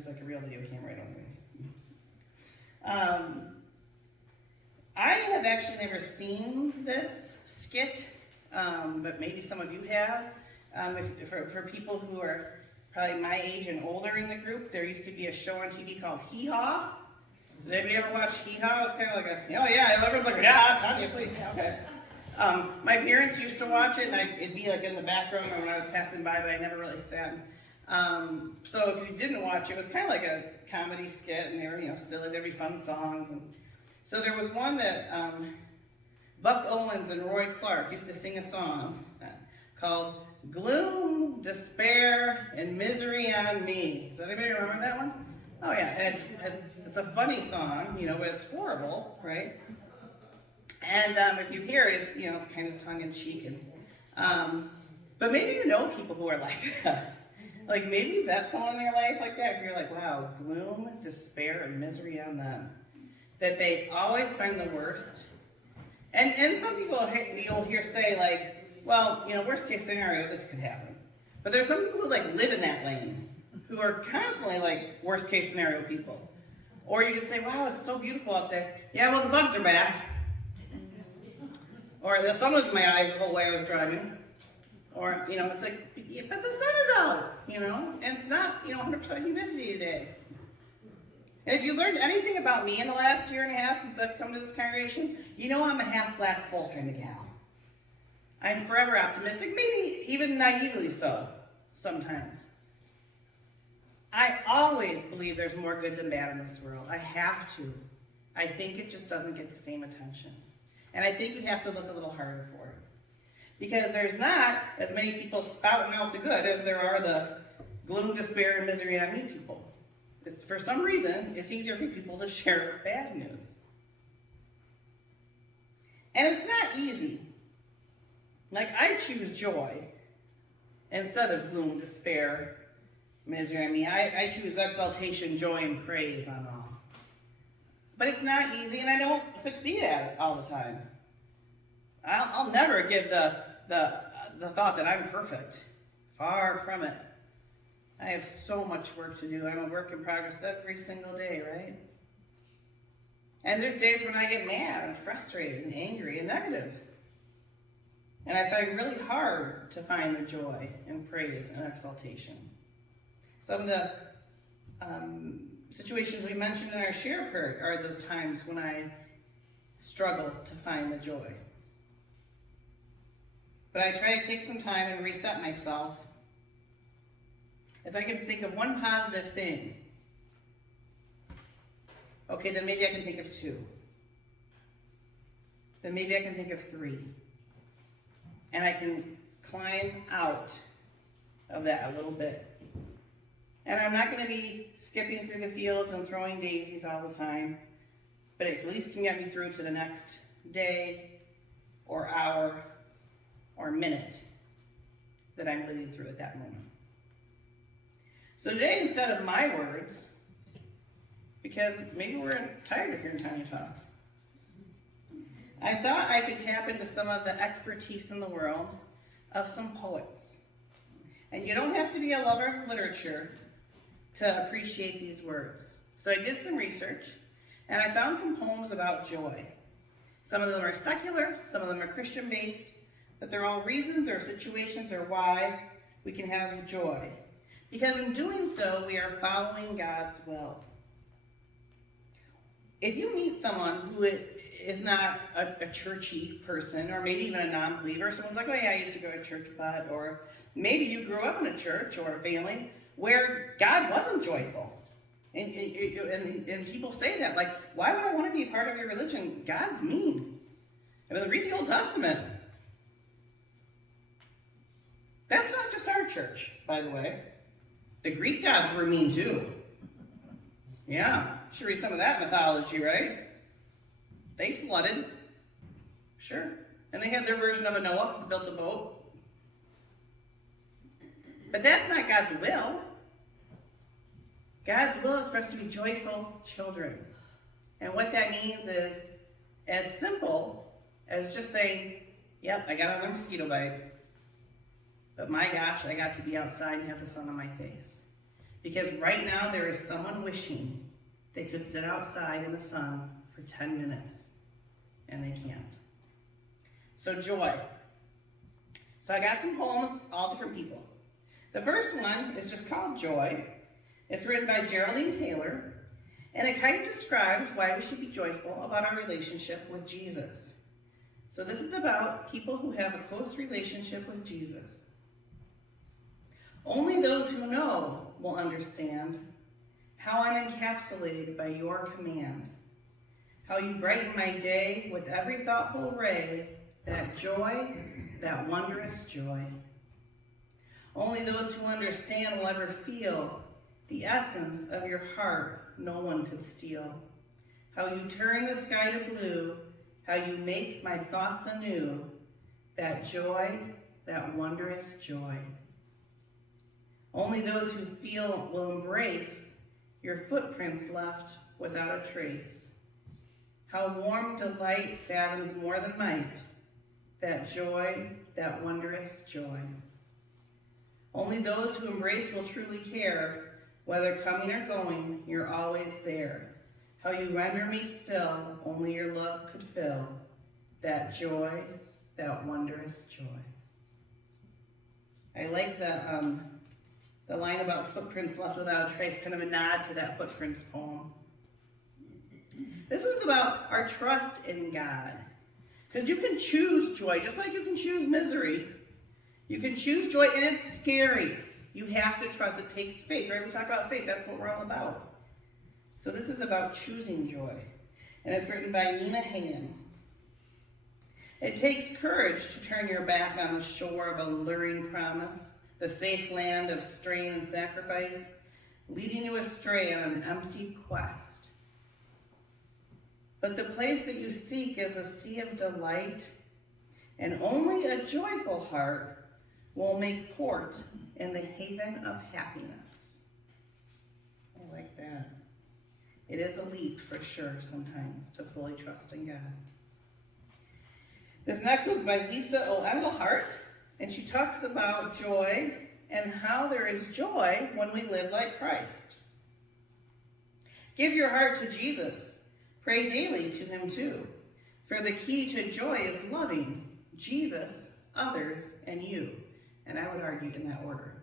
use like a real video camera, I don't think. I have actually never seen this skit, but maybe some of you have. For people who are probably my age and older in the group, there used to be a show on TV called Hee Haw. Did anybody ever watch Hee Haw? It's kind of like oh yeah, everyone's like, yeah, it's on you, please, okay. My parents used to watch it, and it'd be like in the background when I was passing by, but I never really sat. So if you didn't watch it, it was kind of like a comedy skit, and they were, silly, there'd be fun songs. And so there was one that Buck Owens and Roy Clark used to sing a song called Gloom, Despair, and Misery on Me. Does anybody remember that one? Oh yeah, and it's a funny song, but it's horrible, right? And if you hear it, it's kind of tongue-in-cheek. But maybe you know people who are like that. Like maybe you've had someone in your life like that, and you're like, wow, gloom, despair, and misery on them. That they always find the worst. And some people you'll hear say like, well, worst case scenario, this could happen. But there's some people who like live in that lane, who are constantly like worst case scenario people. Or you could say, wow, it's so beautiful out there. Yeah, well, the bugs are back. Or the sun was in my eyes the whole way I was driving. Or, it's like, but the sun is out, and it's not, 100% humidity today. And if you learned anything about me in the last year and a half since I've come to this congregation, I'm a half glass full kind of gal. I'm forever optimistic, maybe even naively so, sometimes. I always believe there's more good than bad in this world. I have to. I think it just doesn't get the same attention. And I think we have to look a little harder for it. Because there's not as many people spouting out the good as there are the gloom, despair, and misery on me people. For some reason, it's easier for people to share bad news. And it's not easy. Like, I choose joy instead of gloom, despair, misery. I choose exaltation, joy, and praise on all. But it's not easy, and I don't succeed at it all the time. I'll never give the thought that I'm perfect. Far from it. I have so much work to do. I'm a work in progress every single day, right? And there's days when I get mad and frustrated and angry and negative. And I find it really hard to find the joy and praise and exaltation. Some of the situations we mentioned in our share prayer are those times when I struggle to find the joy. But I try to take some time and reset myself. If I can think of one positive thing, okay, then maybe I can think of two. Then maybe I can think of three. And I can climb out of that a little bit. And I'm not going to be skipping through the fields and throwing daisies all the time, but it at least can get me through to the next day or hour or minute that I'm living through at that moment. So today, instead of my words, because maybe we're tired of hearing Tanya talk, I thought I could tap into some of the expertise in the world of some poets. And you don't have to be a lover of literature to appreciate these words. So I did some research, and I found some poems about joy. Some of them are secular, some of them are Christian-based, but they're all reasons or situations or why we can have joy. Because in doing so, we are following God's will. If you meet someone who is not a churchy person, or maybe even a non-believer, someone's like, oh yeah, I used to go to church, but, or maybe you grew up in a church or a family where God wasn't joyful. And people say that, like, why would I want to be a part of your religion? God's mean. Read the Old Testament. That's not just our church, by the way. The Greek gods were mean too. Yeah, you should read some of that mythology, right? They flooded. Sure. And they had their version of a Noah, built a boat. But that's not God's will. God's will is for us to be joyful children. And what that means is as simple as just saying, yep, I got another mosquito bite. But my gosh, I got to be outside and have the sun on my face. Because right now there is someone wishing they could sit outside in the sun for 10 minutes, and they can't. So joy. So I got some poems, all different people. The first one is just called Joy. It's written by Geraldine Taylor, and it kind of describes why we should be joyful about our relationship with Jesus. So this is about people who have a close relationship with Jesus. Only those who know will understand how I'm encapsulated by your command, how you brighten my day with every thoughtful ray, that joy, that wondrous joy. Only those who understand will ever feel the essence of your heart no one could steal, how you turn the sky to blue, how you make my thoughts anew, that joy, that wondrous joy. Only those who feel will embrace your footprints left without a trace. How warm delight fathoms more than might, that joy, that wondrous joy. Only those who embrace will truly care, whether coming or going, you're always there. How you render me still, only your love could fill, that joy, that wondrous joy. I like the line about footprints left without a trace, kind of a nod to that Footprints poem. This one's about our trust in God. Because you can choose joy, just like you can choose misery. You can choose joy, and it's scary. You have to trust. It takes faith, right? We talk about faith. That's what we're all about. So this is about choosing joy. And it's written by Nina Hagen. It takes courage to turn your back on the shore of alluring promise, the safe land of strain and sacrifice, leading you astray on an empty quest. But the place that you seek is a sea of delight, and only a joyful heart will make port in the haven of happiness. I like that. It is a leap for sure sometimes to fully trust in God. This next one's by Lisa O. Engelhart, and she talks about joy and how there is joy when we live like Christ. Give your heart to Jesus. Pray daily to him too. For the key to joy is loving Jesus, others, and you. And I would argue in that order.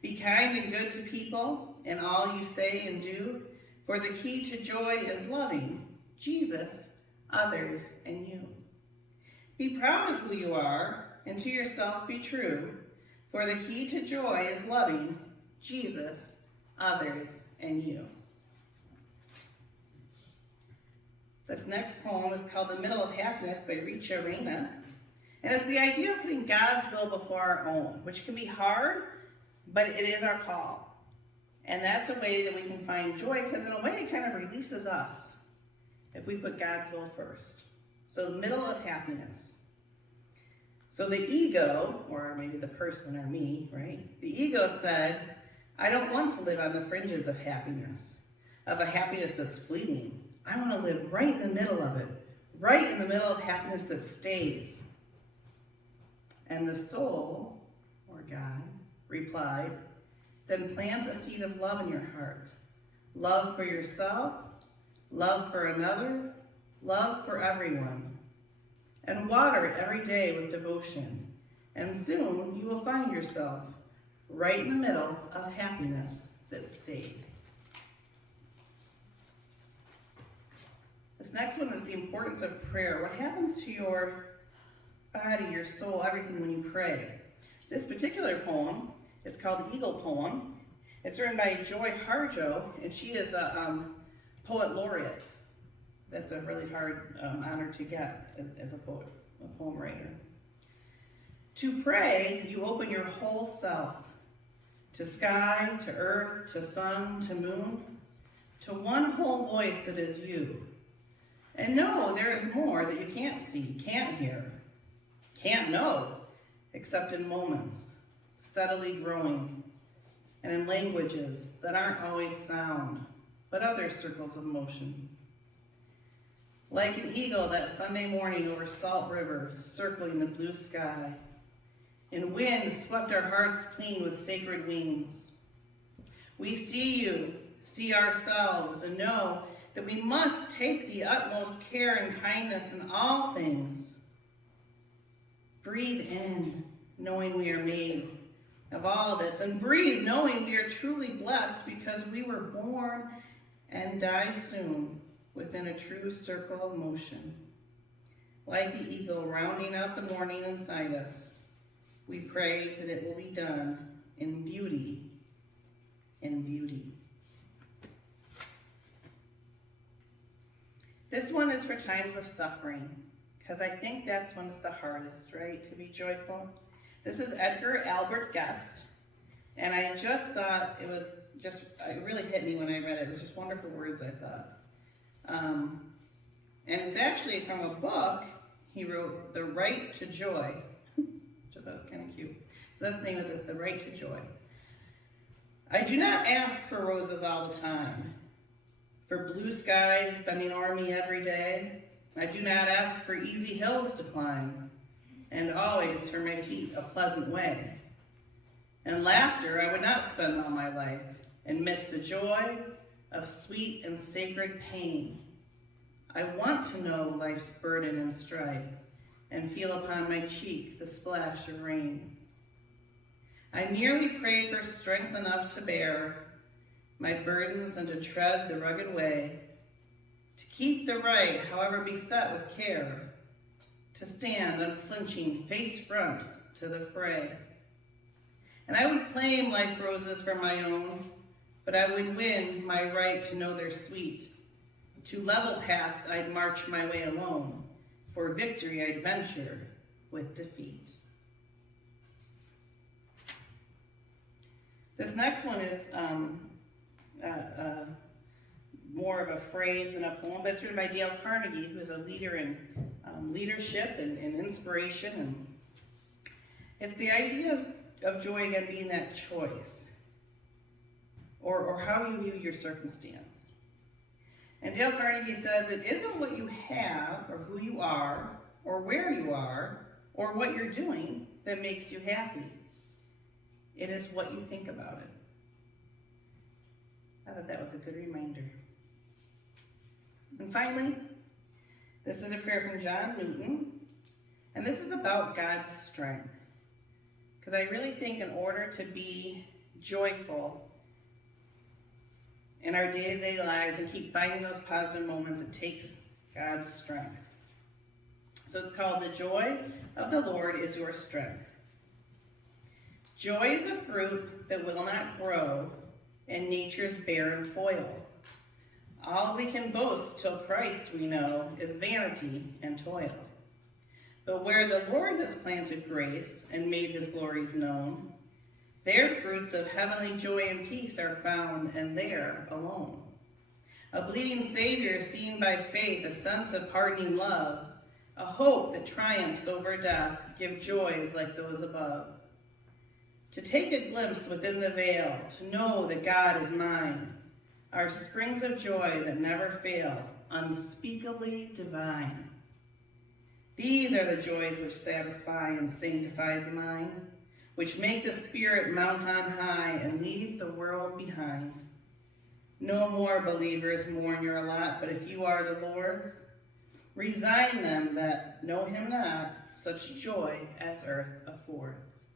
Be kind and good to people in all you say and do. For the key to joy is loving Jesus, others, and you. Be proud of who you are, and to yourself be true. For the key to joy is loving Jesus, others, and you. This next poem is called The Middle of Happiness by Richa Reyna. And it's the idea of putting God's will before our own, which can be hard, but it is our call. And that's a way that we can find joy, because in a way it kind of releases us if we put God's will first. So the middle of happiness. So the ego, or maybe the person or me, right? The ego said, I don't want to live on the fringes of happiness, of a happiness that's fleeting. I want to live right in the middle of it, right in the middle of happiness that stays. And the soul, or God, replied, then plant a seed of love in your heart. Love for yourself, love for another, love for everyone. And water it every day with devotion. And soon you will find yourself right in the middle of happiness that stays. This next one is the importance of prayer. What happens to your body, your soul, everything when you pray? This particular poem is called the Eagle Poem. It's written by Joy Harjo, and she is a poet laureate. That's a really hard honor to get as a poet, a poem writer. To pray, you open your whole self to sky, to earth, to sun, to moon, to one whole voice that is you. And know there is more that you can't see, can't hear, can't know, except in moments, steadily growing, and in languages that aren't always sound, but other circles of motion. Like an eagle that Sunday morning over Salt River, circling the blue sky, and wind swept our hearts clean with sacred wings. We see you, see ourselves, and know that we must take the utmost care and kindness in all things. Breathe in, knowing we are made of all this, and breathe knowing we are truly blessed because we were born and die soon within a true circle of motion. Like the eagle rounding out the morning inside us, we pray that it will be done in beauty, in beauty. This one is for times of suffering, because I think that's when it's the hardest, right, to be joyful. This is Edgar Albert Guest, and I just thought it really hit me when I read it. It was just wonderful words, I thought. And it's actually from a book he wrote, The Right to Joy, which I thought was kind of cute. So that's the name of this, The Right to Joy. I do not ask for roses all the time, for blue skies bending over me every day. I do not ask for easy hills to climb, and always for my feet a pleasant way. And laughter I would not spend all my life, and miss the joy of sweet and sacred pain. I want to know life's burden and strife, and feel upon my cheek the splash of rain. I merely pray for strength enough to bear my burdens and to tread the rugged way, to keep the right, however beset with care, to stand unflinching face front to the fray. And I would claim life roses for my own, but I would win my right to know they're sweet. To level paths I'd march my way alone, for victory I'd venture with defeat. This next one is more of a phrase than a poem, but it's written by Dale Carnegie, who is a leader in leadership and inspiration. And it's the idea of joy, again, being that choice, or how you view your circumstance. And Dale Carnegie says, it isn't what you have, or who you are, or where you are, or what you're doing that makes you happy. It is what you think about it. I thought that was a good reminder. And finally, this is a prayer from John Newton, and this is about God's strength. Because I really think in order to be joyful in our day-to-day lives and keep finding those positive moments, it takes God's strength. So it's called, The Joy of the Lord is Your Strength. Joy is a fruit that will not grow in nature's barren foil. All we can boast till Christ we know is vanity and toil. But where the Lord has planted grace and made his glories known, their fruits of heavenly joy and peace are found, and there alone. A bleeding Savior seen by faith, a sense of pardoning love, a hope that triumphs over death, give joys like those above. To take a glimpse within the veil, to know that God is mine, are springs of joy that never fail, unspeakably divine. These are the joys which satisfy and sanctify the mind, which make the spirit mount on high and leave the world behind. No more, believers, mourn your lot, but if you are the Lord's, resign them that know him not, such joy as earth affords.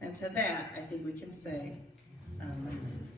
And to that, I think we can say, Amen.